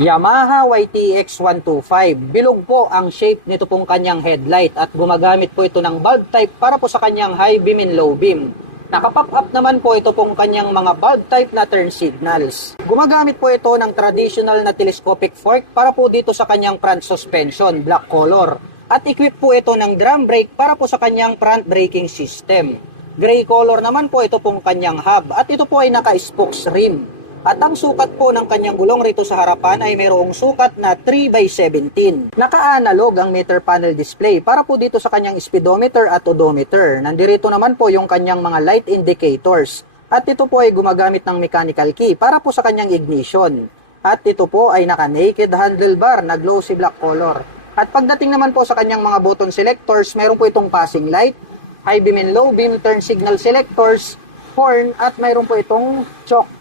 Yamaha YTX 125. Bilog po ang shape nito pong kanyang headlight at gumagamit po ito ng bulb type para po sa kanyang high beam and low beam. Naka-pop up naman po ito pong kanyang mga bulb type na turn signals. Gumagamit po ito ng traditional na telescopic fork para po dito sa kanyang front suspension, black color. At equip po ito ng drum brake para po sa kanyang front braking system. Gray color naman po ito pong kanyang hub at ito po ay naka-spokes rim. At ang sukat po ng kanyang gulong rito sa harapan ay mayroong sukat na 3x17. Naka-analog ang meter panel display para po dito sa kanyang speedometer at odometer. Nandirito naman po yung kanyang mga light indicators. At ito po ay gumagamit ng mechanical key para po sa kanyang ignition. At ito po ay naka-naked handlebar na glossy black color. At pagdating naman po sa kanyang mga button selectors, mayroon po itong passing light, high beam and low beam, turn signal selectors, horn, at mayroon po itong choke.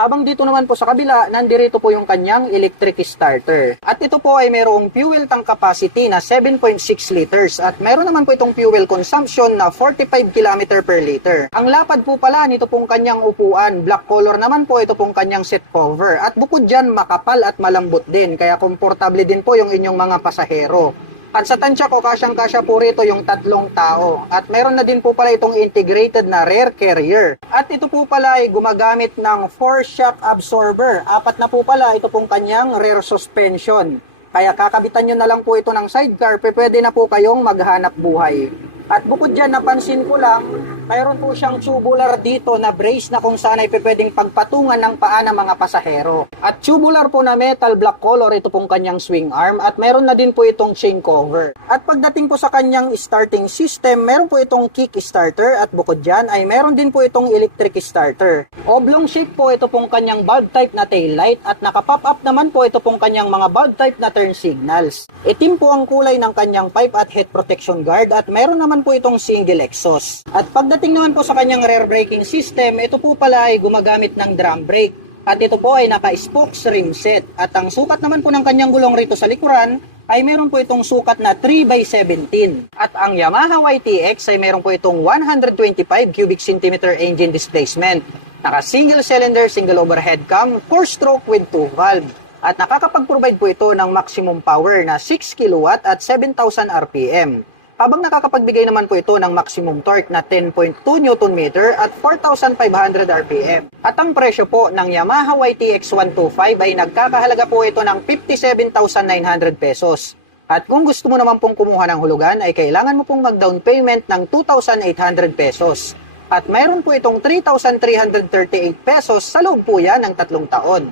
Habang dito naman po sa kabila, nandirito po yung kanyang electric starter. At ito po ay mayroong fuel tank capacity na 7.6 liters at mayroon naman po itong fuel consumption na 45 km per liter. Ang lapad po pala nito pong kanyang upuan, black color naman po ito pong kanyang seat cover. At bukod dyan, makapal at malambot din, kaya komportable din po yung inyong mga pasahero. At sa tansya ko, kasyang-kasya po rito yung 3 tao. At meron na din po pala itong integrated na rear carrier. At ito po pala ay gumagamit ng 4-shock absorber. 4 na po pala ito pong kanyang rear suspension. Kaya kakabitan nyo na lang po ito ng sidecar, pwede na po kayong maghanap buhay. At bukod dyan, napansin ko lang, mayroon po siyang tubular dito na brace na kung saan ay pwedeng pagpatungan ng paa ng mga pasahero. At tubular po na metal black color ito pong kanyang swing arm at mayroon na din po itong chain cover. At pagdating po sa kanyang starting system, mayroon po itong kick starter at bukod dyan ay mayroon din po itong electric starter. Oblong shape po ito pong kanyang bulb type na tail light at naka-pop up naman po ito pong kanyang mga bulb type na turn signals. Itim po ang kulay ng kanyang pipe at head protection guard at mayroon naman po itong single exhaust. At pagdating naman po sa kanyang rear braking system, ito po pala ay gumagamit ng drum brake. At ito po ay naka-spokes rim set. At ang sukat naman po ng kanyang gulong rito sa likuran ay meron po itong sukat na 3x17. At ang Yamaha YTX ay meron po itong 125 cubic centimeter engine displacement. Naka-single cylinder, single overhead cam, 4-stroke with 2 valve. At nakakapag-provide po ito ng maximum power na 6 kW at 7,000 RPM. Habang nakakapagbigay naman po ito ng maximum torque na 10.2 Nm at 4,500 RPM. At ang presyo po ng Yamaha YTX 125 ay nagkakahalaga po ito ng 57,900 pesos. At kung gusto mo naman pong kumuha ng hulugan ay kailangan mo pong mag-down payment ng 2,800 pesos. At mayroon po itong 3,338 pesos sa loob po yan ng 3 taon.